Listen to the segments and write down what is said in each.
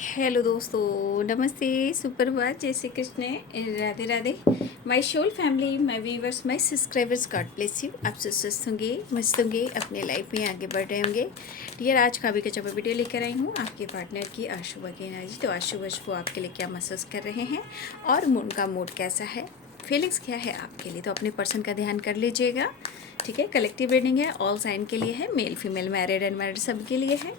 Hello दोस्तों, नमस्ते, सुप्रभात, जय Shri Krishna, Radhe Radhe. My soul family, my viewers, my subscribers, God bless you. आप सब स्वस्थ होंगे, मस्त होंगे, अपने लाइफ में आगे बढ़ रहे होंगे। डियर, आज का भी कच्चा वीडियो लेकर आई हूँ आपके पार्टनर की आशु वगैरह जी। तो आशु वो आपके लिए क्या महसूस कर रहे हैं और उनका मूड कैसा है, फीलिंग्स क्या है आपके लिए, तो अपने पर्सन का ध्यान कर लीजिएगा। ठीक है, कलेक्टिव रीडिंग है, ऑल साइन के लिए है, मेल फीमेल, मैरिड अनमैरिड सब के लिए है।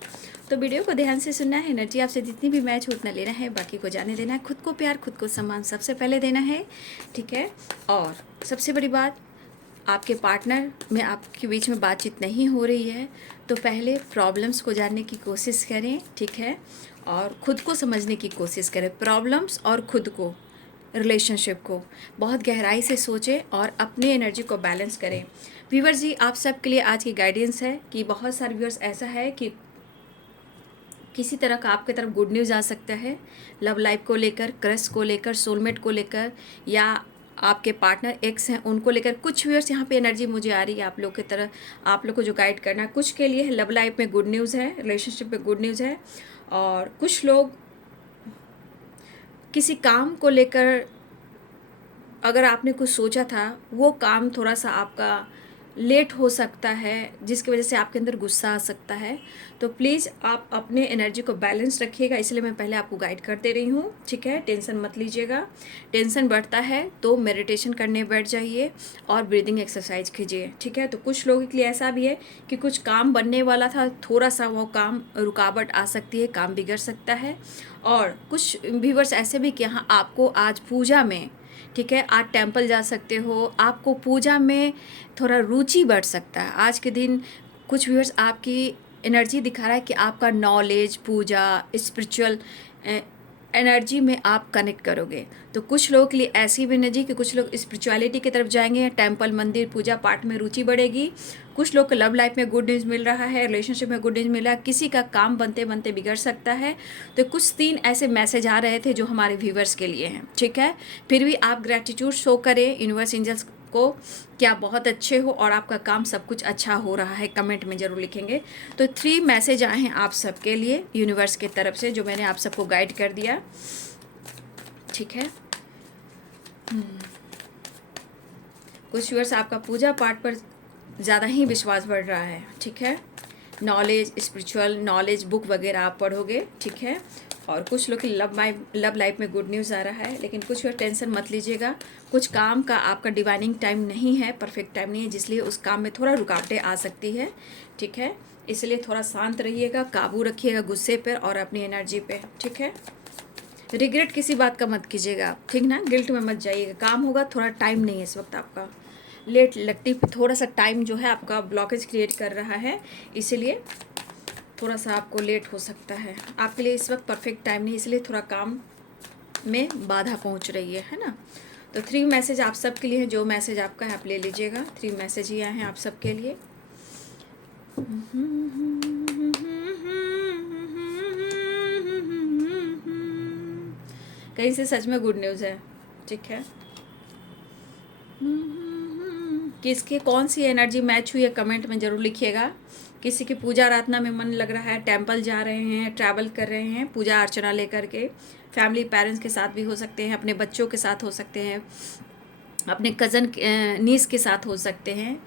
तो वीडियो को ध्यान से सुनना है। एनर्जी आपसे जितनी भी मैच हो उतना लेना है, बाकी को जाने देना है। खुद को प्यार, खुद को सम्मान सबसे पहले देना है। ठीक है, और सबसे बड़ी बात, आपके पार्टनर में आपके बीच में बातचीत नहीं हो रही है तो पहले प्रॉब्लम्स को जानने की कोशिश करें। ठीक है, और ख़ुद को समझने की कोशिश करें। प्रॉब्लम्स और ख़ुद को, रिलेशनशिप को बहुत गहराई से सोचें और अपनी एनर्जी को बैलेंस करें। व्यूअर्स जी, आप सब के लिए आज की गाइडेंस है कि बहुत सारे व्यूअर्स ऐसा है कि किसी तरह का आपकी तरफ गुड न्यूज़ आ सकता है, लव लाइफ को लेकर, क्रश को लेकर, सोलमेट को लेकर, या आपके पार्टनर एक्स हैं उनको लेकर। कुछ व्यूअर्स यहाँ पे एनर्जी मुझे आ रही है आप लोग की तरह, आप लोग को जो गाइड करना है। कुछ के लिए लव लाइफ में गुड न्यूज़ है, रिलेशनशिप में गुड न्यूज़ है, और कुछ लोग किसी काम को लेकर, अगर आपने कुछ सोचा था वो काम थोड़ा सा आपका लेट हो सकता है, जिसकी वजह से आपके अंदर गुस्सा आ सकता है। तो प्लीज़ आप अपने एनर्जी को बैलेंस रखिएगा, इसलिए मैं पहले आपको गाइड करते रही हूँ। ठीक है, टेंशन मत लीजिएगा। टेंशन बढ़ता है तो मेडिटेशन करने बैठ जाइए और ब्रीदिंग एक्सरसाइज कीजिए। ठीक है, तो कुछ लोगों के लिए ऐसा भी है कि कुछ काम बनने वाला था, थोड़ा सा वो काम रुकावट आ सकती है, काम बिगड़ सकता है। और कुछ व्यूअर्स ऐसे भी कि हाँ, आपको आज पूजा में, ठीक है, आज टेंपल जा सकते हो, आपको पूजा में थोड़ा रुचि बढ़ सकता है आज के दिन। कुछ व्यूअर्स आपकी एनर्जी दिखा रहा है कि आपका नॉलेज, पूजा, स्पिरिचुअल एनर्जी में आप कनेक्ट करोगे। तो कुछ लोगों के लिए ऐसी भी एनर्जी कि कुछ लोग स्पिरिचुअलिटी की तरफ जाएंगे, टेंपल, मंदिर, पूजा पाठ में रुचि बढ़ेगी। कुछ लोग को लव लाइफ में गुड न्यूज़ मिल रहा है, रिलेशनशिप में गुड न्यूज़ मिल रहा है, किसी का काम बनते बनते बिगड़ सकता है। तो कुछ 3 ऐसे मैसेज आ रहे थे जो हमारे व्यूवर्स के लिए हैं। ठीक है, फिर भी आप ग्रैटिट्यूड शो करें यूनिवर्स, एंजल्स को, क्या बहुत अच्छे हो और आपका काम सब कुछ अच्छा हो रहा है। कमेंट में ज़रूर लिखेंगे। तो 3 मैसेज आए हैं आप सबके लिए यूनिवर्स की तरफ से, जो मैंने आप सबको गाइड कर दिया। ठीक है, कुछ व्यूअर्स आपका पूजा पाठ पर ज़्यादा ही विश्वास बढ़ रहा है। ठीक है, नॉलेज, स्पिरिचुअल नॉलेज, बुक वगैरह आप पढ़ोगे। ठीक है, और कुछ लोग की लव लाइफ में गुड न्यूज़ आ रहा है, लेकिन कुछ और टेंशन मत लीजिएगा। कुछ काम का आपका डिवाइनिंग टाइम नहीं है, परफेक्ट टाइम नहीं है, जिसलिए उस काम में थोड़ा रुकावटें आ सकती है। ठीक है, इसलिए थोड़ा शांत रहिएगा, काबू रखिएगा गुस्से पर और अपनी एनर्जी पे। ठीक है, रिग्रेट किसी बात का मत कीजिएगा, ठीक ना, गिल्ट में मत जाइएगा। काम होगा, थोड़ा टाइम नहीं है इस वक्त आपका, लेट लगती, थोड़ा सा टाइम जो है आपका ब्लॉकेज क्रिएट कर रहा है, इसीलिए थोड़ा सा आपको लेट हो सकता है। आपके लिए इस वक्त परफेक्ट टाइम नहीं, इसलिए थोड़ा काम में बाधा पहुंच रही है ना। तो 3 मैसेज आप सब के लिए है, जो मैसेज आपका है आप ले लीजिएगा। 3 मैसेज ही आए हैं आप सब के लिए। कहीं से सच में गुड न्यूज़ है। ठीक है, किसकी कौन सी एनर्जी मैच हुई है कमेंट में ज़रूर लिखिएगा। किसी की पूजा आराधना में मन लग रहा है, टेंपल जा रहे हैं, ट्रैवल कर रहे हैं पूजा अर्चना लेकर के, फैमिली, पेरेंट्स के साथ भी हो सकते हैं, अपने बच्चों के साथ हो सकते हैं, अपने कज़न नीस के साथ हो सकते हैं।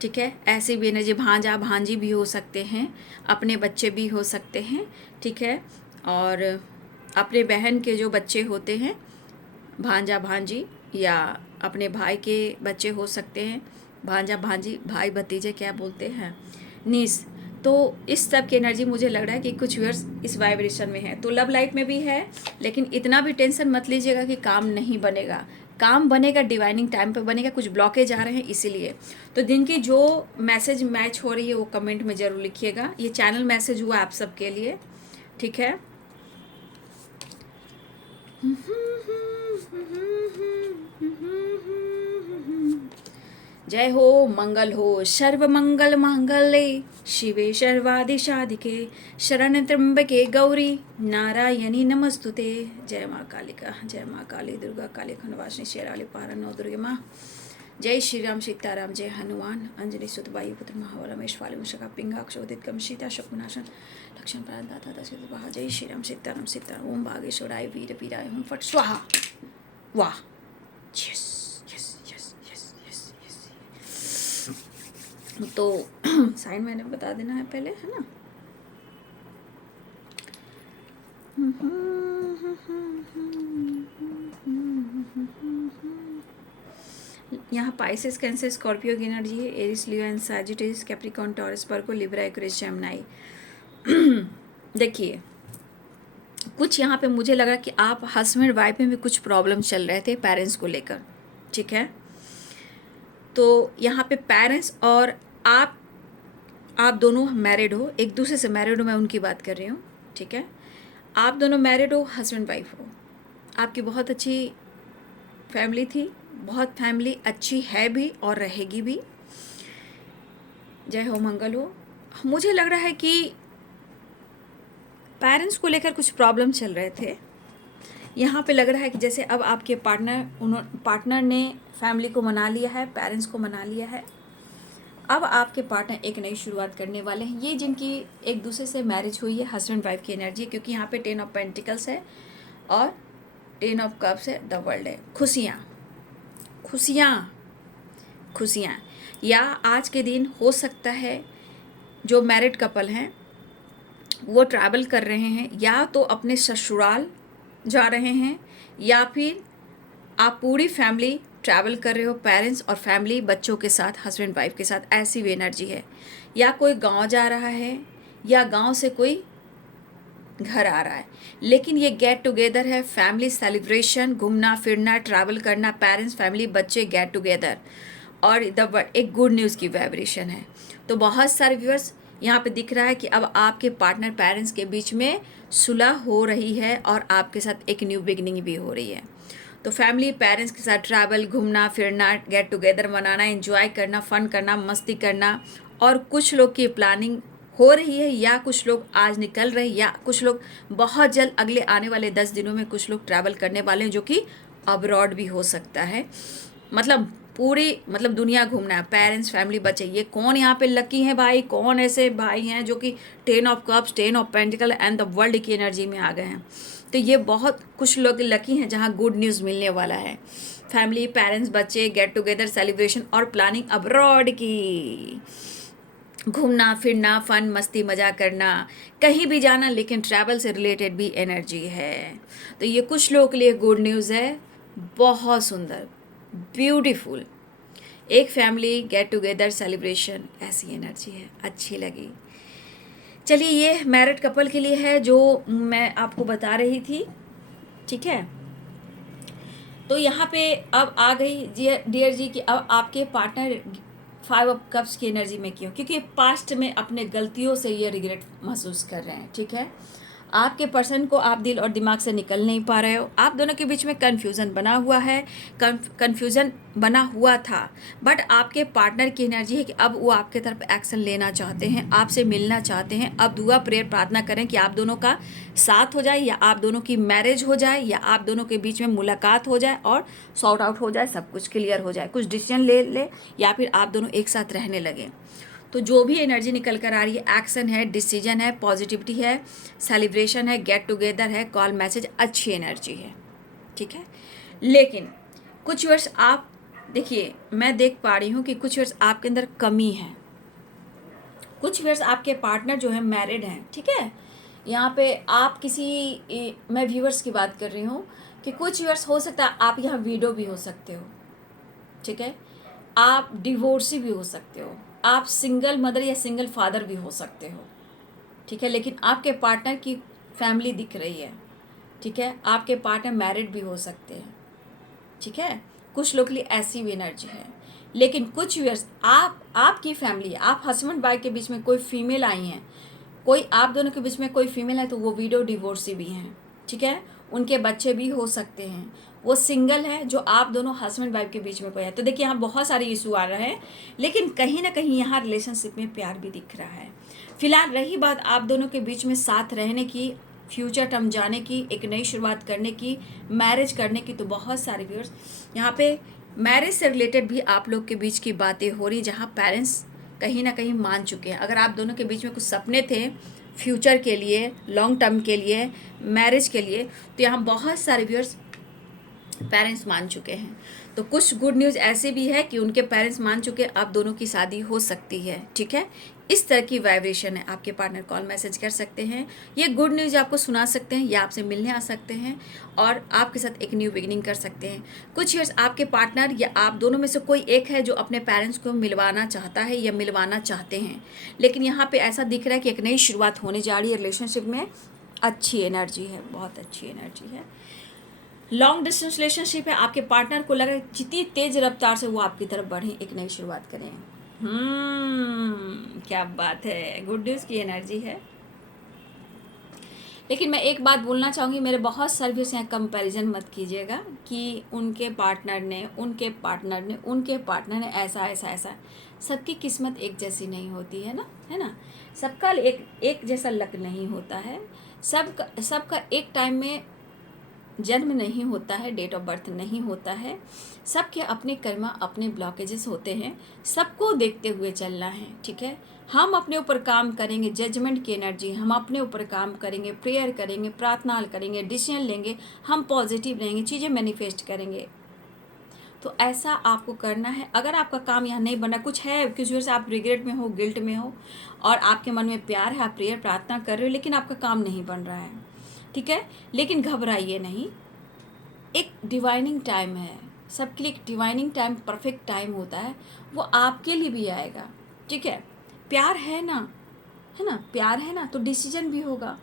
ठीक है, ऐसी भी एनर्जी, भांजा भांजी भी हो सकते हैं, अपने बच्चे भी हो सकते हैं। ठीक है, और अपने बहन के जो बच्चे होते हैं, भांजा भांजी, या अपने भाई के बच्चे हो सकते हैं, भांजा भांजी, भाई भतीजे क्या बोलते हैं, नीस। तो इस सब की एनर्जी मुझे लग रहा है कि कुछ व्यूअर्स इस वाइब्रेशन में है। तो लव लाइफ में भी है, लेकिन इतना भी टेंशन मत लीजिएगा कि काम नहीं बनेगा। काम बनेगा, डिवाइनिंग टाइम पे बनेगा, कुछ ब्लॉकेज आ रहे हैं इसीलिए। तो दिन की जो मैसेज मैच हो रही है वो कमेंट में ज़रूर लिखिएगा। ये चैनल मैसेज हुआ आप सबके लिए। ठीक है, जय हो, मंगल हो, सर्व मंगल मांगल्ये शिवे सर्वादि साधिके शरण त्र्यंबके गौरी नारायणी नमस्तुते। जय माँ कालिका, जय माँ काली, दुर्गा काली, खंडवासिनी, शेराली, पारण, नौ दुर्गे माँ। जय श्री राम सीताराम जय हनुमान अंजलि सुत वायुपुत्र महाबलमेश फालिमुशका पिंगाक्षोदित सीता शकुनाशन लक्ष्मण प्राण दाता दशरथ जय श्री राम सीताराम सीताराम ओम बागेश्वराय वीर पीराय ओम फट स्वाहा। वाह, yes yes yes yes yes yes. तो साइन मैंने बता देना है पहले, है ना। यहाँ पाइसेस, कैंसर, स्कॉर्पियो की एनर्जी है, Aries, Leo and Sagittarius, Capricorn, Taurus, Virgo, Libra, Aquarius, Gemini. देखिए, कुछ यहाँ पे मुझे लगा कि आप हस्बैंड वाइफ में भी कुछ प्रॉब्लम चल रहे थे पेरेंट्स को लेकर, ठीक है। तो यहाँ पे पेरेंट्स और आप दोनों मैरिड हो, एक दूसरे से मैरिड हो, मैं उनकी बात कर रही हूँ, ठीक है। आप दोनों मैरिड हो, हस्बैंड वाइफ हो, आपकी बहुत अच्छी फैमिली थी, बहुत फैमिली अच्छी है भी और रहेगी भी। जय हो मंगल हो। मुझे लग रहा है कि पेरेंट्स को लेकर कुछ प्रॉब्लम चल रहे थे। यहाँ पे लग रहा है कि जैसे अब आपके पार्टनर ने फैमिली को मना लिया है, पेरेंट्स को मना लिया है। अब आपके पार्टनर एक नई शुरुआत करने वाले हैं। ये जिनकी एक दूसरे से मैरिज हुई है, हस्बैंड वाइफ की एनर्जी, क्योंकि यहाँ पे 10 ऑफ पेंटिकल्स है और 10 ऑफ कप्स है, द वर्ल्ड है। खुशियाँ खुशियाँ खुशियाँ। या आज के दिन हो सकता है जो मैरिड कपल हैं वो ट्रैवल कर रहे हैं, या तो अपने ससुराल जा रहे हैं, या फिर आप पूरी फैमिली ट्रैवल कर रहे हो, पेरेंट्स और फैमिली बच्चों के साथ, हस्बैंड वाइफ के साथ, ऐसी भी एनर्जी है। या कोई गांव जा रहा है, या गांव से कोई घर आ रहा है, लेकिन ये गेट टुगेदर है, फैमिली सेलिब्रेशन, घूमना फिरना, ट्रैवल करना, पेरेंट्स फैमिली बच्चे गेट टुगेदर, और एक गुड न्यूज़ की वाइब्रेशन है। तो बहुत सारे व्यूअर्स यहाँ पे दिख रहा है कि अब आपके पार्टनर पेरेंट्स के बीच में सुलह हो रही है और आपके साथ एक न्यू बिगनिंग भी हो रही है। तो फैमिली पेरेंट्स के साथ ट्रैवल, घूमना फिरना, गेट टुगेदर मनाना, एंजॉय करना, फन करना, मस्ती करना, और कुछ लोग की प्लानिंग हो रही है, या कुछ लोग आज निकल रहे हैं, या कुछ लोग बहुत जल्द अगले आने वाले 10 दिनों में कुछ लोग ट्रैवल करने वाले हैं, जो कि अब्रॉड भी हो सकता है। मतलब पूरी दुनिया घूमना है, पेरेंट्स फैमिली बच्चे। ये कौन यहाँ पे लकी हैं भाई, कौन ऐसे भाई हैं जो कि 10 of cups, 10 of pentacle and the world की एनर्जी में आ गए हैं। तो ये बहुत कुछ लोग लकी हैं जहाँ गुड न्यूज़ मिलने वाला है। फैमिली, पेरेंट्स, बच्चे, गेट टुगेदर, सेलिब्रेशन और प्लानिंग अब्रॉड की, घूमना फिरना, फन मस्ती मज़ा करना, कहीं भी जाना, लेकिन ट्रैवल से रिलेटेड भी एनर्जी है। तो ये कुछ लोगों के लिए गुड न्यूज़ है, बहुत सुंदर, ब्यूटीफुल। एक फैमिली गेट टुगेदर सेलिब्रेशन, ऐसी एनर्जी है, अच्छी लगी। चलिए, ये मैरिड कपल के लिए है जो मैं आपको बता रही थी, ठीक है। तो यहाँ पे अब आ गई डियर जी कि अब आपके पार्टनर 5 ऑफ कप्स की एनर्जी में क्यों, क्योंकि पास्ट में अपने गलतियों से ये रिग्रेट महसूस कर रहे हैं, ठीक है। आपके पर्सन को आप दिल और दिमाग से निकल नहीं पा रहे हो, आप दोनों के बीच में कन्फ्यूज़न बना हुआ है, कन्फ्यूज़न बना हुआ था, बट आपके पार्टनर की एनर्जी है कि अब वो आपके तरफ एक्शन लेना चाहते हैं, आपसे मिलना चाहते हैं। अब दुआ प्रेयर प्रार्थना करें कि आप दोनों का साथ हो जाए, या आप दोनों की मैरिज हो जाए, या आप दोनों के बीच में मुलाकात हो जाए और सॉर्ट आउट हो जाए, सब कुछ क्लियर हो जाए, कुछ डिसीजन ले, या फिर आप दोनों एक साथ रहने लगे। तो जो भी एनर्जी निकल कर आ रही है, एक्शन है, डिसीजन है, पॉजिटिविटी है, सेलिब्रेशन है, गेट टुगेदर है, कॉल मैसेज, अच्छी एनर्जी है, ठीक है। लेकिन कुछ वर्ष आप देखिए, मैं देख पा रही हूँ कि कुछ वर्ष आपके अंदर कमी है, कुछ वर्ष आपके पार्टनर जो है मैरिड हैं, ठीक है। यहाँ पे आप मैं व्यूअर्स की बात कर रही हूँ कि कुछ वर्ष हो सकता है आप यहाँ विडो भी हो सकते हो, ठीक है। आप डिवोर्सी भी हो सकते हो, आप सिंगल मदर या सिंगल फादर भी हो सकते हो, ठीक है। लेकिन आपके पार्टनर की फैमिली दिख रही है, ठीक है। आपके पार्टनर मैरिड भी हो सकते हैं, ठीक है। कुछ लोग के लिए ऐसी भी एनर्जी है। लेकिन कुछ व्यूअर्स आपकी फैमिली, आप हस्बैंड वाइफ के बीच में कोई फीमेल आई हैं, कोई आप दोनों के बीच में कोई फीमेल है, तो वो विडो डिवोर्सी भी हैं, ठीक है। उनके बच्चे भी हो सकते हैं, वो सिंगल है, जो आप दोनों हस्बैंड वाइफ के बीच में कोई है। तो देखिए, यहाँ बहुत सारे इशू आ रहे हैं, लेकिन कहीं ना कहीं यहाँ रिलेशनशिप में प्यार भी दिख रहा है। फिलहाल रही बात आप दोनों के बीच में साथ रहने की, फ्यूचर टर्म जाने की, एक नई शुरुआत करने की, मैरिज करने की, तो बहुत सारे व्यूअर्स यहाँ पे मैरिज से रिलेटेड भी आप लोग के बीच की बातें हो रही, जहाँ पेरेंट्स कहीं ना कहीं मान चुके हैं। अगर आप दोनों के बीच में कुछ सपने थे फ्यूचर के लिए, लॉन्ग टर्म के लिए, मैरिज के लिए, तो यहाँ बहुत सारे व्यूअर्स पेरेंट्स मान चुके हैं। तो कुछ गुड न्यूज़ ऐसे भी है कि उनके पेरेंट्स मान चुके हैं, आप दोनों की शादी हो सकती है। ठीक है, इस तरह की वाइब्रेशन है। आपके पार्टनर कॉल मैसेज कर सकते हैं, ये गुड न्यूज़ आपको सुना सकते हैं, या आपसे मिलने आ सकते हैं और आपके साथ एक न्यू बिगिनिंग कर सकते हैं। कुछ ईयर्स आपके पार्टनर या आप दोनों में से कोई एक है जो अपने पेरेंट्स को मिलवाना चाहता है या मिलवाना चाहते हैं, लेकिन यहाँ पे ऐसा दिख रहा है कि एक नई शुरुआत होने जा रही है रिलेशनशिप में। अच्छी एनर्जी है, बहुत अच्छी एनर्जी है। लॉन्ग डिस्टेंस रिलेशनशिप है, आपके पार्टनर को लग रहा है जितनी तेज रफ्तार से वो आपकी तरफ बढ़े, एक नई शुरुआत करें। क्या बात है, गुड न्यूज़ की एनर्जी है। लेकिन मैं एक बात बोलना चाहूँगी, मेरे बहुत सारे से यहाँ कंपैरिजन मत कीजिएगा कि उनके पार्टनर ने ऐसा ऐसा ऐसा। सबकी किस्मत एक जैसी नहीं होती है ना, है ना। सबका एक जैसा लक नहीं होता है। सबका एक टाइम में जन्म नहीं होता है, डेट ऑफ बर्थ नहीं होता है। सबके अपने कर्मा, अपने ब्लॉकेजेस होते हैं, सबको देखते हुए चलना है। ठीक है, हम अपने ऊपर काम करेंगे, जजमेंट की एनर्जी, हम अपने ऊपर काम करेंगे, प्रेयर करेंगे, प्रार्थना करेंगे, डिसीजन लेंगे, हम पॉजिटिव रहेंगे, चीज़ें मैनिफेस्ट करेंगे। तो ऐसा आपको करना है। अगर आपका काम यहाँ नहीं बना, कुछ है किसी वजह से आप रिग्रेट में हो, गिल्ट में हो, और आपके मन में प्यार है, आप प्रेयर प्रार्थना कर रहे हो, लेकिन आपका काम नहीं बन रहा है, ठीक है, लेकिन घबराइए नहीं। एक डिवाइनिंग टाइम है, सबके लिए एक डिवाइनिंग टाइम, परफेक्ट टाइम होता है, वो आपके लिए भी आएगा। ठीक है, प्यार है ना, है ना, प्यार है ना, तो डिसीजन भी होगा।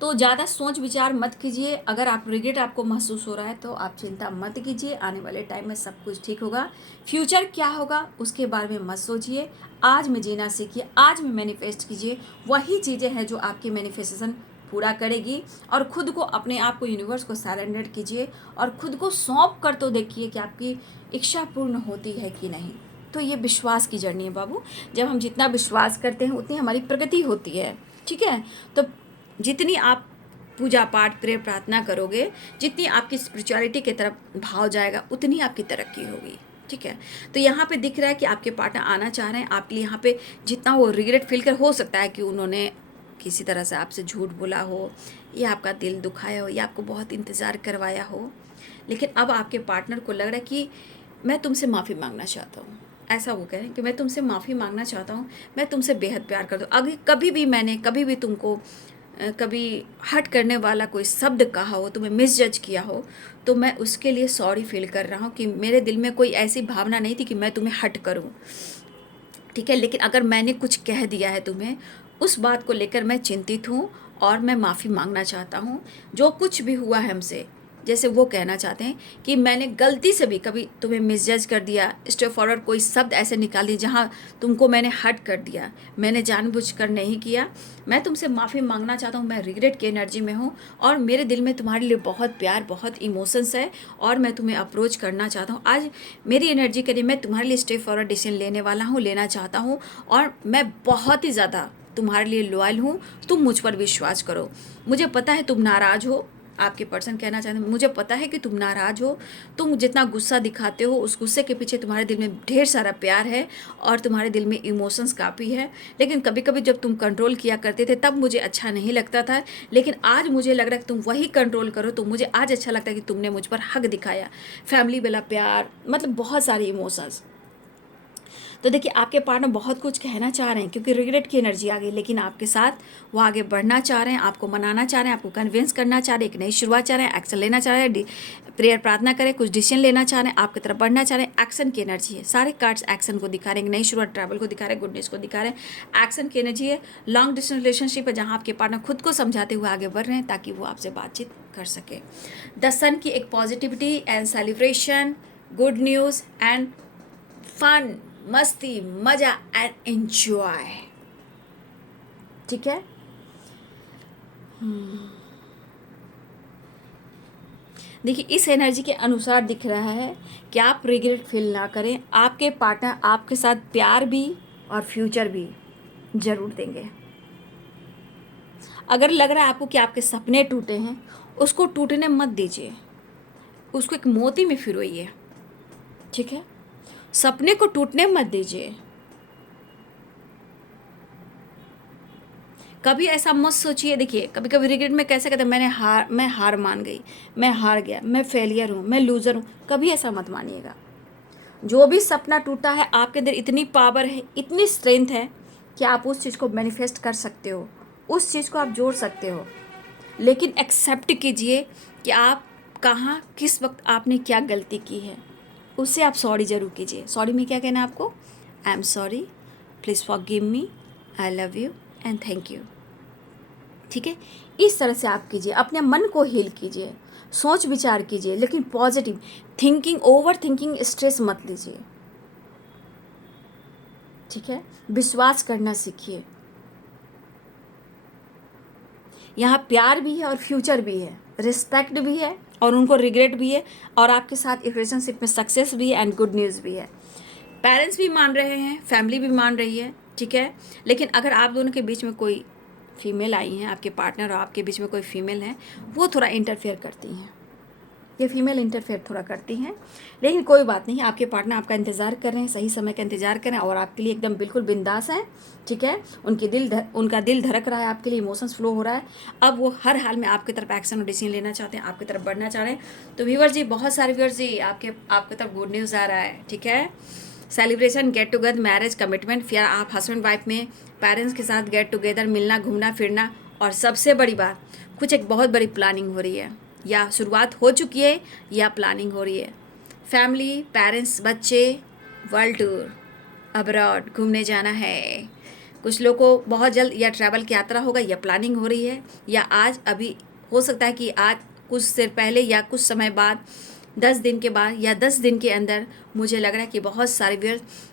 तो ज़्यादा सोच विचार मत कीजिए। अगर आप रिग्रेट आपको महसूस हो रहा है तो आप चिंता मत कीजिए, आने वाले टाइम में सब कुछ ठीक होगा। फ्यूचर क्या होगा उसके बारे में मत सोचिए, आज में जीना सीखिए, आज में मैनिफेस्ट कीजिए। वही चीज़ें हैं जो आपकी मैनिफेस्टेशन पूरा करेगी। और खुद को, अपने आप को, यूनिवर्स को सरेंडर कीजिए और खुद को सौंप कर तो देखिए कि आपकी इच्छा पूर्ण होती है कि नहीं। तो ये विश्वास की जर्नी है बाबू। जब हम जितना विश्वास करते हैं उतनी हमारी प्रगति होती है। ठीक है, तो जितनी आप पूजा पाठ, प्रेयर प्रार्थना करोगे, जितनी आपकी स्पिरिचुअलिटी की तरफ भाव जाएगा, उतनी आपकी तरक्की होगी। ठीक है, तो यहाँ पे दिख रहा है कि आपके पार्टनर आना चाह रहे हैं आपके लिए। यहाँ पे जितना वो रिग्रेट फील कर, हो सकता है कि उन्होंने किसी तरह से आपसे झूठ बोला हो, या आपका दिल दुखाया हो, या आपको बहुत इंतज़ार करवाया हो, लेकिन अब आपके पार्टनर को लग रहा है कि मैं तुमसे माफ़ी मांगना चाहता हूँ। ऐसा वो कह रहे हैं कि मैं तुमसे माफ़ी मांगना चाहता हूँ, मैं तुमसे बेहद प्यार करता हूँ। अगर कभी भी तुमको कभी हर्ट करने वाला कोई शब्द कहा हो, तुम्हें मिसजज किया हो, तो मैं उसके लिए सॉरी फील कर रहा हूँ कि मेरे दिल में कोई ऐसी भावना नहीं थी कि मैं तुम्हें हर्ट करूँ। ठीक है, लेकिन अगर मैंने कुछ कह दिया है तुम्हें, उस बात को लेकर मैं चिंतित हूँ और मैं माफ़ी मांगना चाहता हूँ। जो कुछ भी हुआ है हमसे, जैसे वो कहना चाहते हैं कि मैंने गलती से भी कभी तुम्हें मिसजज कर दिया, स्टेप फॉरवर्ड कोई शब्द ऐसे निकाल दिए जहाँ तुमको मैंने हर्ट कर दिया, मैंने जानबूझकर नहीं किया। मैं तुमसे माफ़ी मांगना चाहता हूँ। मैं रिग्रेट की एनर्जी में हूँ और मेरे दिल में तुम्हारे लिए बहुत प्यार, बहुत इमोशंस है, और मैं तुम्हें अप्रोच करना चाहता हूँ। आज मेरी एनर्जी के लिए मैं तुम्हारे लिए स्टेप फॉरवर्ड डिसीजन लेने वाला हूँ, लेना चाहता हूँ, और मैं बहुत ही ज़्यादा तुम्हारे लिए लॉयल हूँ। तुम मुझ पर विश्वास करो। मुझे पता है तुम नाराज़ हो, आपके पर्सन कहना चाहते हैं मुझे पता है कि तुम नाराज़ हो, तुम जितना गुस्सा दिखाते हो उस गुस्से के पीछे तुम्हारे दिल में ढेर सारा प्यार है और तुम्हारे दिल में इमोशंस काफ़ी है। लेकिन कभी कभी जब तुम कंट्रोल किया करते थे तब मुझे अच्छा नहीं लगता था, लेकिन आज मुझे लग रहा है कि तुम वही कंट्रोल करो, तो मुझे आज अच्छा लगता है कि तुमने मुझ पर हक दिखाया, फैमिली वाला प्यार, मतलब बहुत सारे इमोशंस। तो देखिए आपके पार्टनर बहुत कुछ कहना चाह रहे हैं क्योंकि रिग्रेट की एनर्जी आ गई, लेकिन आपके साथ वो आगे बढ़ना चाह रहे हैं, आपको मनाना चाह रहे हैं, आपको कन्विंस करना चाह रहे हैं, एक नई शुरुआत चाह रहे हैं, एक्शन लेना चाह रहे हैं, प्रेयर प्रार्थना करें, कुछ डिसीजन लेना चाह रहे हैं, आपकी तरफ बढ़ना चाह रहे हैं। एक्शन की एनर्जी है, सारे कार्ड्स एक्शन को दिखा रहे हैं, नई शुरुआत, ट्रैवल को दिखा रहे हैं, गुड न्यूज़ को दिखा रहे हैं। एक्शन की एनर्जी है। लॉन्ग डिस्टेंस रिलेशनशिप है जहाँ आपके पार्टनर खुद को समझाते हुए आगे बढ़ रहे हैं ताकि वो आपसे बातचीत कर सके। द सन की एक positivity and celebration, good news and fun, मस्ती, मजा एंड एंजॉय। ठीक है, देखिए इस एनर्जी के अनुसार दिख रहा है कि आप रिग्रेट फील ना करें। आपके पार्टनर आपके साथ प्यार भी और फ्यूचर भी जरूर देंगे। अगर लग रहा है आपको कि आपके सपने टूटे हैं, उसको टूटने मत दीजिए। उसको एक मोती में फिरोइए, ठीक है। सपने को टूटने मत दीजिए। कभी ऐसा मत सोचिए, देखिए कभी कभी रिग्रेट में कैसे कहते हैं, मैं हार मान गई, मैं हार गया, मैं फेलियर हूँ, मैं लूज़र हूँ। कभी ऐसा मत मानिएगा। जो भी सपना टूटा है, आपके अंदर इतनी पावर है, इतनी स्ट्रेंथ है कि आप उस चीज़ को मैनिफेस्ट कर सकते हो, उस चीज़ को आप जोड़ सकते हो। लेकिन एक्सेप्ट कीजिए कि आप कहाँ किस वक्त आपने क्या गलती की है, उससे आप सॉरी ज़रूर कीजिए। सॉरी में क्या कहना है आपको? I am sorry, please forgive me, I love you and thank you, ठीक है। इस तरह से आप कीजिए, अपने मन को हील कीजिए, सोच विचार कीजिए, लेकिन positive thinking, over thinking, stress मत लीजिए, ठीक है। विश्वास करना सीखिए। यहाँ प्यार भी है और फ्यूचर भी है, रिस्पेक्ट भी है और उनको रिग्रेट भी है, और आपके साथ एक रिलेशनशिप में सक्सेस भी है एंड गुड न्यूज़ भी है। पेरेंट्स भी मान रहे हैं, फैमिली भी मान रही है, ठीक है। लेकिन अगर आप दोनों के बीच में कोई फीमेल आई हैं, आपके पार्टनर और आपके बीच में कोई फीमेल है, वो थोड़ा इंटरफेयर करती हैं, ये फीमेल इंटरफेयर थोड़ा करती हैं। लेकिन कोई बात नहीं, आपके पार्टनर आपका इंतज़ार कर रहे हैं, सही समय का इंतज़ार कर रहे हैं और आपके लिए एकदम बिल्कुल बिंदास हैं, ठीक है। उनका दिल धड़क रहा है, आपके लिए इमोशंस फ्लो हो रहा है। अब वो हर हाल में आपकी तरफ एक्शन और डिसीजन लेना चाहते हैं, आपकी तरफ बढ़ना चाह रहे हैं। तो व्यूअर्स जी, बहुत सारे व्यूअर्स जी, आपके तरफ गुड न्यूज़ आ रहा है, ठीक है। Celebration, get together, marriage, commitment, फिर आप हस्बैंड वाइफ में पेरेंट्स के साथ गेट टुगेदर, मिलना, घूमना फिरना, और सबसे बड़ी बात, कुछ एक बहुत बड़ी प्लानिंग हो रही है, या शुरुआत हो चुकी है या प्लानिंग हो रही है। फैमिली, पेरेंट्स, बच्चे, वर्ल्ड टूर, अब्रॉड घूमने जाना है। कुछ लोग को बहुत जल्द या ट्रैवल की यात्रा होगा, या प्लानिंग हो रही है, या आज अभी हो सकता है कि आज कुछ देर पहले या कुछ समय बाद, 10 दिन के बाद या 10 दिन के अंदर, मुझे लग रहा है कि बहुत सारे व्यक्ति,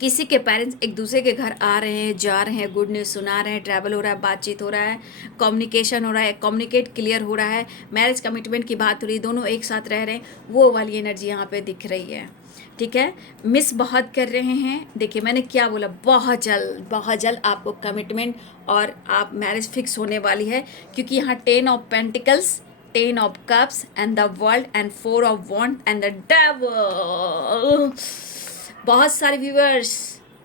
किसी के पेरेंट्स एक दूसरे के घर आ रहे हैं, जा रहे हैं, गुड न्यूज़ सुना रहे हैं, ट्रैवल हो रहा है, बातचीत हो रहा है, कम्युनिकेशन हो रहा है, कम्युनिकेट क्लियर हो रहा है, मैरिज कमिटमेंट की बात हो रही है, दोनों एक साथ रह रहे हैं, वो वाली एनर्जी यहाँ पे दिख रही है, ठीक है। मिस बहुत कर रहे हैं, देखिए मैंने क्या बोला, बहुत जल्द आपको कमिटमेंट और आप मैरिज फिक्स होने वाली है, क्योंकि यहाँ 10 of pentacles, 10 of cups and the world and 4 of wand and the devil. बहुत सारे व्यूअर्स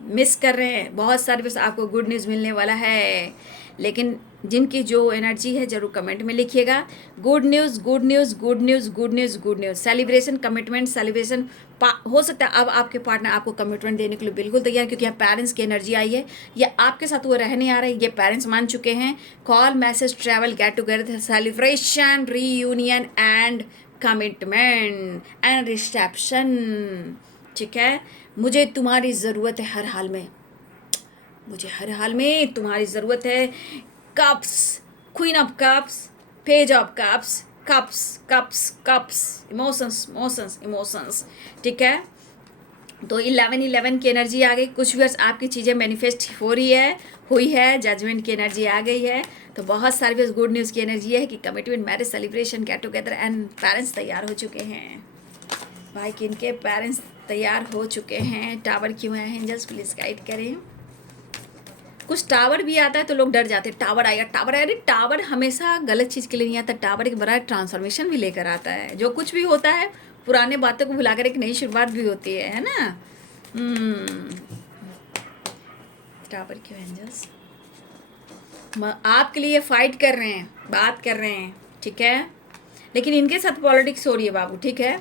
मिस कर रहे हैं, बहुत सारे व्यूअर्स, आपको गुड न्यूज़ मिलने वाला है। लेकिन जिनकी जो एनर्जी है जरूर कमेंट में लिखिएगा, good news, good news, good news, good news, good news. Celebration, commitment, celebration हो सकता है अब आपके पार्टनर आपको कमिटमेंट देने के लिए बिल्कुल तैयार, क्योंकि यहाँ पेरेंट्स की एनर्जी आई है, या आपके साथ वो रहने आ रहे हैं, ये पेरेंट्स मान चुके हैं। Call, message, travel, get together, celebration, reunion and commitment and reception, ठीक है। मुझे तुम्हारी ज़रूरत है हर हाल में, मुझे हर हाल में तुम्हारी ज़रूरत है। Cups, queen of cups, page of cups, cups cups cups, emotions emotions emotions, ठीक है। तो 11-11 की एनर्जी आ गई, कुछ व्यूअर्स आपकी चीज़ें मैनिफेस्ट हो रही है, हुई है, जजमेंट की एनर्जी आ गई है। तो बहुत सारे व्यूअर्स गुड न्यूज़ की एनर्जी है कि commitment, marriage, celebration, get together and parents तैयार हो चुके हैं। भाई किनके पेरेंट्स तैयार हो चुके हैं? टावर क्यों है? एंजल्स प्लीज़ गाइड करें। कुछ टावर भी आता है तो लोग डर जाते हैं, टावर आएगा, टावर आएगा। टावर हमेशा गलत चीज़ के लिए नहीं आता, टावर एक बड़ा ट्रांसफॉर्मेशन भी लेकर आता है। जो कुछ भी होता है, पुराने बातों को भुलाकर एक नई शुरुआत भी होती है ना। टावर क्यों एंजल्स आपके लिए फाइट कर रहे हैं, बात कर रहे हैं, ठीक है। लेकिन इनके साथ पॉलिटिक्स हो रही है बाबू, ठीक है।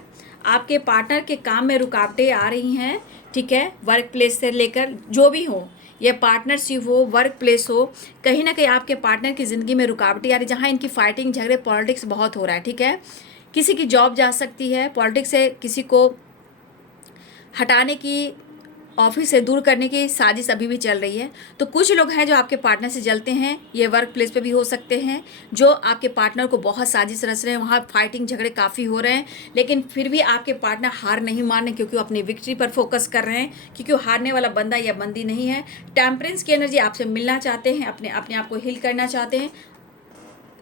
आपके पार्टनर के काम में रुकावटें आ रही हैं, ठीक है। वर्क प्लेस से लेकर जो भी हो, ये पार्टनरशिप हो, वर्क प्लेस हो, कहीं ना कहीं आपके पार्टनर की ज़िंदगी में रुकावटें आ रही, जहाँ इनकी फाइटिंग, झगड़े, पॉलिटिक्स बहुत हो रहा है, ठीक है। किसी की जॉब जा सकती है, पॉलिटिक्स से किसी को हटाने की, ऑफिस से दूर करने की साजिश अभी भी चल रही है। तो कुछ लोग हैं जो आपके पार्टनर से जलते हैं, ये वर्क प्लेस पे भी हो सकते हैं, जो आपके पार्टनर को बहुत साजिश रच रहे हैं, वहाँ फाइटिंग, झगड़े काफ़ी हो रहे हैं। लेकिन फिर भी आपके पार्टनर हार नहीं मान रहे, क्योंकि वो अपनी विक्ट्री पर फोकस कर रहे हैं, क्योंकि वो हारने वाला बंदा या बंदी नहीं है। टेम्परेंस की एनर्जी आपसे मिलना चाहते हैं, अपने आप को हील करना चाहते हैं,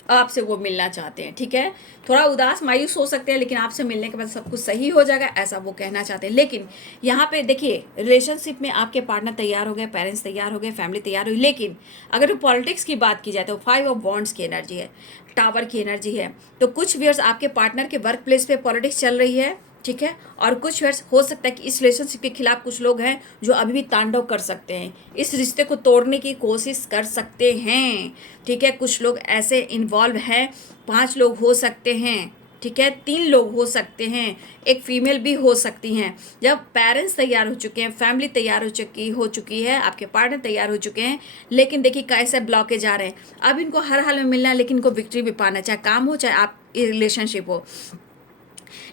आपसे वो मिलना चाहते हैं, ठीक है। थोड़ा उदास मायूस हो सकते हैं, लेकिन आपसे मिलने के बाद सब कुछ सही हो जाएगा, ऐसा वो कहना चाहते हैं। लेकिन यहाँ पे देखिए, रिलेशनशिप में आपके पार्टनर तैयार हो गए, पेरेंट्स तैयार हो गए, फैमिली तैयार हुई। लेकिन अगर पॉलिटिक्स की बात की जाए तो 5 ऑफ वॉन्ड्स की एनर्जी है, टावर की एनर्जी है। तो कुछ व्यूअर्स आपके पार्टनर के वर्क प्लेस पे पॉलिटिक्स चल रही है, ठीक है। और कुछ व्यूअर्स हो सकता है कि इस रिलेशनशिप के खिलाफ कुछ लोग हैं जो अभी भी तांडव कर सकते हैं, इस रिश्ते को तोड़ने की कोशिश कर सकते हैं, ठीक है। कुछ लोग ऐसे इन्वॉल्व हैं, 5 लोग हो सकते हैं, ठीक है, 3 लोग हो सकते हैं, एक फीमेल भी हो सकती हैं। जब पेरेंट्स तैयार हो चुके हैं, फैमिली तैयार हो चुकी है, आपके पार्टनर तैयार हो चुके हैं, लेकिन देखिए कैसे ब्लॉकेज आ रहे हैं। अब इनको हर हाल में मिलना है, लेकिन इनको विक्ट्री भी पाना, चाहे काम हो चाहे आप रिलेशनशिप हो।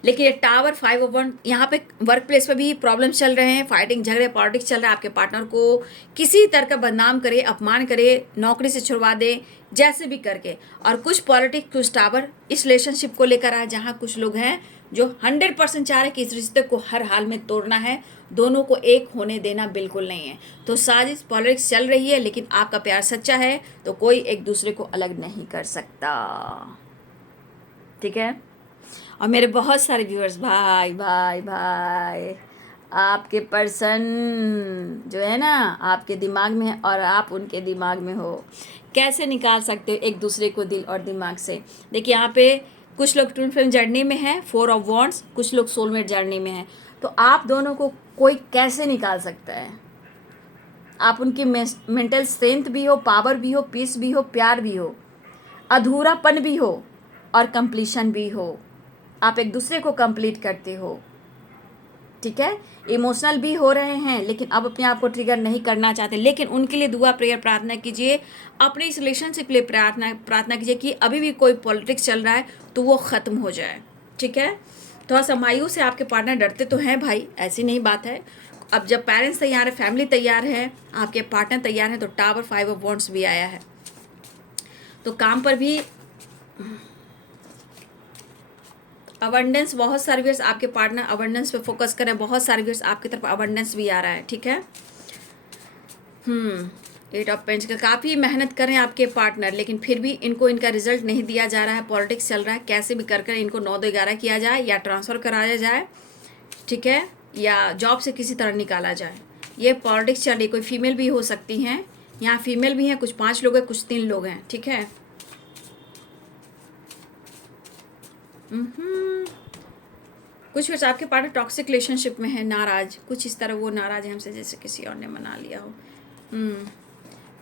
लेकिन ये टावर 5 ऑफ वन, यहाँ पे वर्क प्लेस पे भी प्रॉब्लम चल रहे हैं, फाइटिंग झगड़े पॉलिटिक्स चल रहा है। आपके पार्टनर को किसी तरह का बदनाम करे, अपमान करे, नौकरी से छुड़वा दे, जैसे भी करके। और कुछ पॉलिटिक्स, कुछ टावर इस रिलेशनशिप को लेकर आए, जहाँ कुछ लोग हैं जो 100% चाह रहे हैं कि इस रिश्ते को हर हाल में तोड़ना है, दोनों को एक होने देना बिल्कुल नहीं है। तो साजिश पॉलिटिक्स चल रही है, लेकिन आपका प्यार सच्चा है तो कोई एक दूसरे को अलग नहीं कर सकता, ठीक है। और मेरे बहुत सारे व्यूअर्स, भाई भाई भाई, आपके पर्सन जो है ना आपके दिमाग में है और आप उनके दिमाग में हो, कैसे निकाल सकते हो एक दूसरे को दिल और दिमाग से। देखिए यहाँ पे कुछ लोग ट्विन फ्लेम जर्नी में है, 4 ऑफ वॉन्ड्स, कुछ लोग सोलमेट जर्नी में है। तो आप दोनों को कोई कैसे निकाल सकता है? आप उनकी मेंटल स्ट्रेंथ भी हो, पावर भी हो, पीस भी हो, प्यार भी हो, अधूरापन भी हो और कंप्लीशन भी हो। आप एक दूसरे को कंप्लीट करते हो, ठीक है। इमोशनल भी हो रहे हैं, लेकिन अब अपने आप को ट्रिगर नहीं करना चाहते। लेकिन उनके लिए दुआ प्रेयर प्रार्थना कीजिए, अपने इस रिलेशनशिप के लिए प्रार्थना कीजिए कि अभी भी कोई पॉलिटिक्स चल रहा है तो वो ख़त्म हो जाए, ठीक है। थोड़ा सा मायूस है, आपके पार्टनर डरते तो हैं भाई, ऐसी नहीं बात है। अब जब पेरेंट्स तैयार है, फैमिली तैयार है, आपके पार्टनर तैयार हैं, तो टावर 5 ऑफ वॉन्ड्स भी आया है। तो काम पर भी अबंडेंस, बहुत सारे व्यूअर्स आपके पार्टनर अबंडेंस पे फोकस करें, बहुत सारे व्यूअर्स आपकी तरफ अबंडेंस भी आ रहा है, ठीक है। 8 ऑफ पेंटिकल, काफ़ी मेहनत करें आपके पार्टनर, लेकिन फिर भी इनको इनका रिजल्ट नहीं दिया जा रहा है, पॉलिटिक्स चल रहा है। कैसे भी कर इनको 9-2-11 किया जाए, या ट्रांसफ़र कराया जाए, ठीक है, या जॉब से किसी तरह निकाला जाए। ये पॉलिटिक्स चल रही, कोई फीमेल भी हो सकती हैं, यहाँ फीमेल भी हैं, कुछ 5 लोग हैं, कुछ 3 लोग हैं, ठीक है। कुछ वैसे आपके पार्टनर टॉक्सिक रिलेशनशिप में है, नाराज, कुछ इस तरह वो नाराज है हमसे, जैसे किसी और ने मना लिया हो।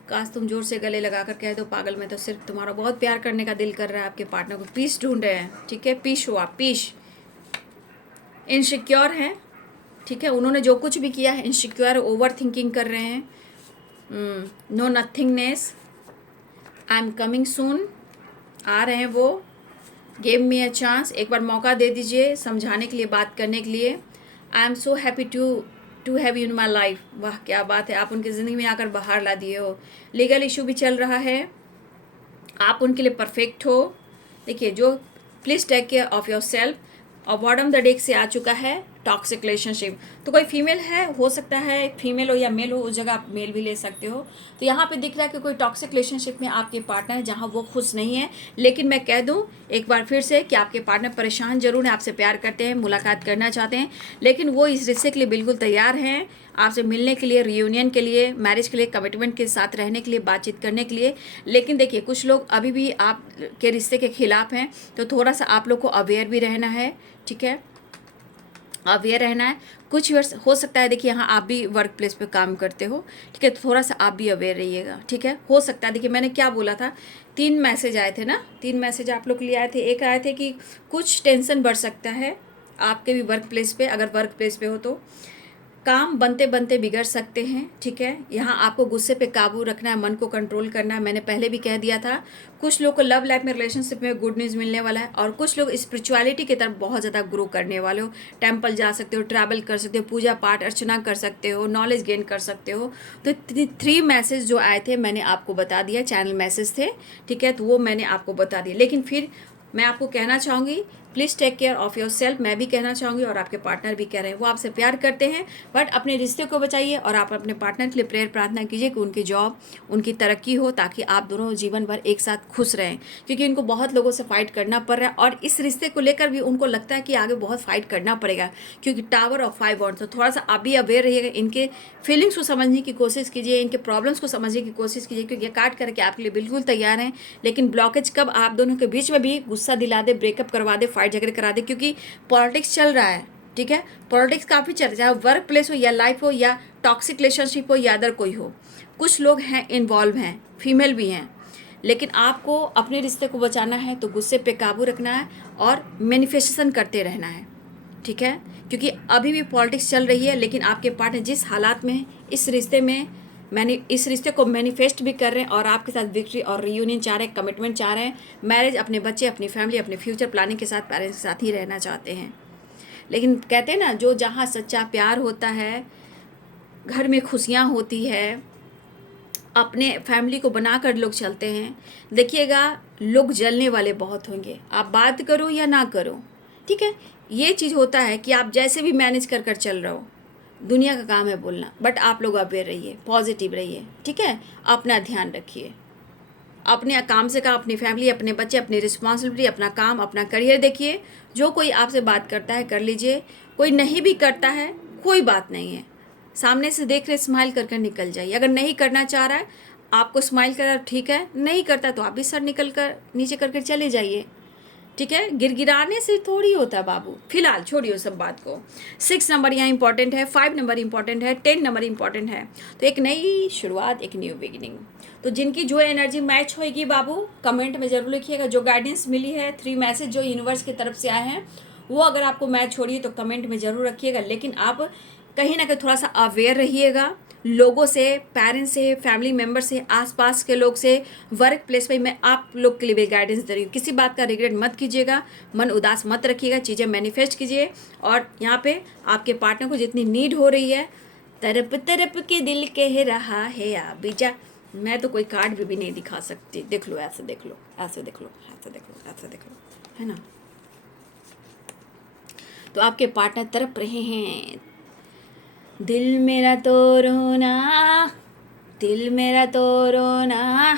काश तुम जोर से गले लगा कर कह दो पागल, में तो सिर्फ तुम्हारा बहुत प्यार करने का दिल कर रहा है। आपके पार्टनर को पीस ढूंढ रहे हैं, ठीक है, पीस हो आप, पीस। इनसिक्योर हैं, ठीक है, उन्होंने जो कुछ भी किया है इनसिक्योर, ओवर थिंकिंग कर रहे हैं। No nothingness, I am coming soon, आ रहे हैं वो। गिव मी अ चांस, एक बार मौका दे दीजिए समझाने के लिए, बात करने के लिए। I am so happy to have you in my life. वाह क्या बात है, आप उनकी ज़िंदगी में आकर बाहर ला दिए हो। लीगल इशू भी चल रहा है, आप उनके लिए परफेक्ट हो। देखिए जो please take care of yourself. और बॉटम द डेक से आ चुका है टॉक्सिक रिलेशनशिप। तो कोई फीमेल है, हो सकता है फीमेल हो या मेल हो, उस जगह आप मेल भी ले सकते हो। तो यहाँ पे दिख रहा है कि कोई टॉक्सिक रिलेशनशिप में आपके पार्टनर है, जहाँ वो खुश नहीं है। लेकिन मैं कह दूँ एक बार फिर से कि आपके पार्टनर परेशान जरूर हैं, आपसे प्यार करते हैं, मुलाकात करना चाहते हैं, लेकिन वो इस रिश्ते के लिए बिल्कुल तैयार हैं, आपसे मिलने के लिए, रियूनियन के लिए, मैरिज के लिए, कमिटमेंट के साथ रहने के लिए, बातचीत करने के लिए। लेकिन देखिए कुछ लोग अभी भी आपके रिश्ते के खिलाफ हैं, तो थोड़ा सा आप लोग को अवेयर भी रहना है, ठीक है, अवेयर रहना है। कुछ वर्ष हो सकता है, देखिए यहाँ आप भी वर्क प्लेस पे काम करते हो, ठीक है, तो थोड़ा सा आप भी अवेयर रहिएगा, ठीक है। हो सकता है, देखिए मैंने क्या बोला था, 3 मैसेज आए थे ना, 3 मैसेज आप लोग के लिए आए थे। एक आए थे कि कुछ टेंशन बढ़ सकता है आपके भी वर्क प्लेस पे, अगर वर्क प्लेस पे हो तो काम बनते बनते बिगड़ सकते हैं, ठीक है। यहाँ आपको गुस्से पे काबू रखना है, मन को कंट्रोल करना है। मैंने पहले भी कह दिया था, कुछ लोग को लव लाइफ में, रिलेशनशिप में गुड न्यूज़ मिलने वाला है, और कुछ लोग स्पिरिचुअलिटी की तरफ बहुत ज़्यादा ग्रो करने वाले हो। टेम्पल जा सकते हो, ट्रैवल कर सकते हो, पूजा पाठ अर्चना कर सकते हो, नॉलेज गेन कर सकते हो। तो 3 मैसेज जो आए थे मैंने आपको बता दिया, चैनल मैसेज थे, ठीक है, तो वो मैंने आपको बता दिया। लेकिन फिर मैं आपको कहना चाहूँगी please take care of yourself. मैं भी कहना चाहूँगी और आपके पार्टनर भी कह रहे हैं, वो आपसे प्यार करते हैं, बट अपने रिश्ते को बचाइए और आप अपने पार्टनर के लिए प्रेयर प्रार्थना कीजिए कि उनकी जॉब, उनकी तरक्की हो, ताकि आप दोनों जीवन भर एक साथ खुश रहें। क्योंकि उनको बहुत लोगों से फाइट करना पड़ रहा है और इस रिश्ते को लेकर भी उनको लगता है कि आगे बहुत फाइट करना पड़ेगा, क्योंकि टावर ऑफ 5 वॉन्ट्स। तो थोड़ा सा आप भी अवेयर रहिएगा, इनके फीलिंग्स को समझने की कोशिश कीजिए, इनके प्रॉब्लम्स को समझने की कोशिश कीजिए, क्योंकि ये काट करके आपके लिए बिल्कुल तैयार हैं। लेकिन ब्लॉकेज कब आप दोनों के बीच में भी गुस्सा दिला दे, ब्रेकअप करवा दे, फाइट झगड़े करा दे, क्योंकि पॉलिटिक्स चल रहा है, ठीक है। पॉलिटिक्स काफ़ी चल रहा है, चाहे वर्क प्लेस हो या लाइफ हो या टॉक्सिक रिलेशनशिप हो या अदर कोई हो। कुछ लोग हैं इन्वॉल्व हैं, फीमेल भी हैं, लेकिन आपको अपने रिश्ते को बचाना है तो गुस्से पे काबू रखना है और मैनिफेस्टेशन करते रहना है, ठीक है। क्योंकि अभी भी पॉलिटिक्स चल रही है, लेकिन आपके पार्टनर जिस हालात में इस रिश्ते में इस रिश्ते को मैनिफेस्ट भी कर रहे हैं और आपके साथ विक्ट्री और रियूनियन चाह रहे हैं, कमिटमेंट चाह रहे हैं, मैरिज, अपने बच्चे, अपनी फैमिली, अपने फ्यूचर प्लानिंग के साथ, पेरेंट्स के साथ ही रहना चाहते हैं। लेकिन कहते हैं ना, जो जहाँ सच्चा प्यार होता है, घर में खुशियाँ होती है, अपने फैमिली को बनाकर लोग चलते हैं, देखिएगा लोग जलने वाले बहुत होंगे, आप बात करो या ना करो, ठीक है। ये चीज़ होता है कि आप जैसे भी मैनेज कर कर चल रहे हो, दुनिया का काम है बोलना, बट आप लोग अवेयर रहिए, पॉजिटिव रहिए, ठीक है। अपना ध्यान रखिए, अपने काम से काम, अपनी फैमिली, अपने बच्चे, अपनी रिस्पॉन्सिबिलिटी, अपना काम, अपना करियर देखिए। जो कोई आपसे बात करता है कर लीजिए, कोई नहीं भी करता है कोई बात नहीं है, सामने से देख रहे स्माइल कर कर निकल जाइए। अगर नहीं करना चाह रहा है आपको स्माइल कर, ठीक है, नहीं करता तो आप भी सर निकल कर नीचे करके चले जाइए, ठीक है। गिरगिराने से थोड़ी होता बाबू, फिलहाल छोड़िए उस सब बात को। 6 नंबर यहाँ इंपॉर्टेंट है, 5 नंबर इंपॉर्टेंट है, 10 नंबर इंपॉर्टेंट है। तो एक नई शुरुआत, एक न्यू बिगिनिंग। तो जिनकी जो एनर्जी मैच होएगी बाबू, कमेंट में जरूर लिखिएगा। जो गाइडेंस मिली है, 3 मैसेज जो यूनिवर्स की तरफ से आए हैं, वो अगर आपको मैच हो रही है तो कमेंट में ज़रूर रखिएगा। लेकिन आप कहीं ना कहीं थोड़ा सा अवेयर रहिएगा लोगों से, पेरेंट्स से, फैमिली मेम्बर से, आसपास के लोग से, वर्क प्लेस पे। मैं आप लोग के लिए भी गाइडेंस दे रही हूँ, किसी बात का रिग्रेट मत कीजिएगा, मन उदास मत रखिएगा, चीज़ें मैनिफेस्ट कीजिए। और यहाँ पे आपके पार्टनर को जितनी नीड हो रही है, तरप तरप के दिल कह रहा है आ बीजा। मैं तो कोई कार्ड भी नहीं दिखा सकती, देख लो, ऐसे देख लो, ऐसे देख लो, ऐसे देख लो, ऐसे देख लो, है ना। तो आपके पार्टनर तरप रहे हैं, दिल मेरा तो रोना, दिल मेरा तो रोना।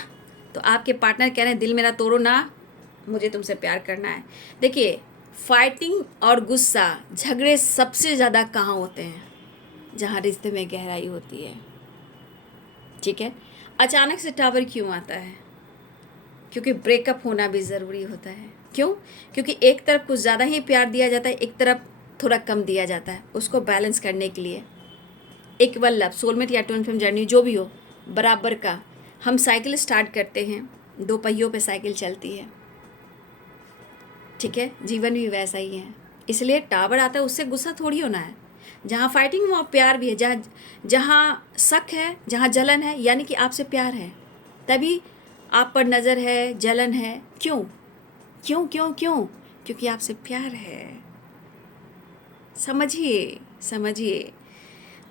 तो आपके पार्टनर कह रहे हैं दिल मेरा तोड़ो ना, मुझे तुमसे प्यार करना है। देखिए, फाइटिंग और गुस्सा, झगड़े सबसे ज़्यादा कहाँ होते हैं? जहाँ रिश्ते में गहराई होती है, ठीक है। अचानक से टावर क्यों आता है? क्योंकि ब्रेकअप होना भी ज़रूरी होता है। क्यों? क्योंकि एक तरफ कुछ ज़्यादा ही प्यार दिया जाता है, एक तरफ थोड़ा कम दिया जाता है, उसको बैलेंस करने के लिए। इक्वल लव, सोलमेट या ट्विन फ्लेम जर्नी जो भी हो, बराबर का। हम साइकिल स्टार्ट करते हैं, 2 पहियों पे साइकिल चलती है, ठीक है। जीवन भी वैसा ही है। इसलिए टावर आता है, उससे गुस्सा थोड़ी होना है। जहाँ फाइटिंग वहाँ प्यार भी है, जहाँ शक है, जहाँ जलन है, यानी कि आपसे प्यार है, तभी आप पर नज़र है, जलन है। क्यों क्यों क्यों क्यों? क्योंकि आपसे प्यार है। समझिए समझिए।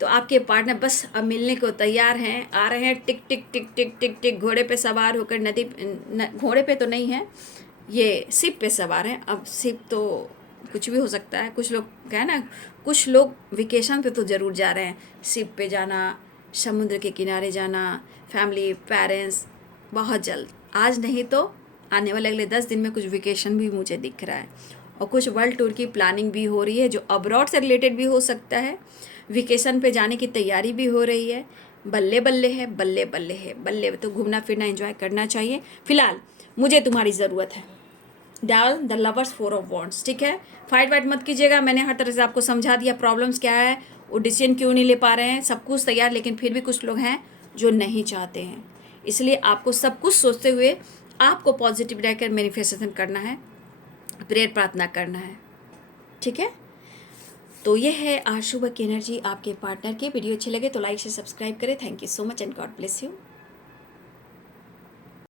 तो आपके पार्टनर बस अब मिलने को तैयार हैं, आ रहे हैं, टिक टिक टिक टिक टिक टिक, घोड़े पे सवार होकर नदी, घोड़े पे तो नहीं है, ये शिप पे सवार हैं। अब शिप तो कुछ भी हो सकता है, कुछ लोग कहे ना, कुछ लोग वेकेशन पे तो ज़रूर जा रहे हैं। शिप पे जाना, समुद्र के किनारे जाना, फैमिली, पेरेंट्स, बहुत जल्द, आज नहीं तो आने वाले अगले 10 दिन में कुछ वेकेशन भी मुझे दिख रहा है। और कुछ वर्ल्ड टूर की प्लानिंग भी हो रही है, जो अब्रॉड से रिलेटेड भी हो सकता है। वेकेशन पे जाने की तैयारी भी हो रही है। बल्ले बल्ले है, बल्ले बल्ले है, बल्ले। तो घूमना फिरना एंजॉय करना चाहिए। फिलहाल मुझे तुम्हारी ज़रूरत है। डाल द लवर्स 4 ऑफ वॉन्ड्स, ठीक है। फाइट वाइट मत कीजिएगा, मैंने हर तरह से आपको समझा दिया प्रॉब्लम्स क्या है, वो डिसीजन क्यों नहीं ले पा रहे हैं, सब कुछ तैयार। लेकिन फिर भी कुछ लोग हैं जो नहीं चाहते हैं। इसलिए आपको सब कुछ सोचते हुए आपको पॉजिटिव रहकर मैनिफेस्टेशन करना है, प्रेयर प्रार्थना करना है, ठीक है। तो ये है आज सुबह की एनर्जी आपके पार्टनर की। वीडियो अच्छी लगे तो लाइक से सब्सक्राइब करें। Thank you so much and God bless you.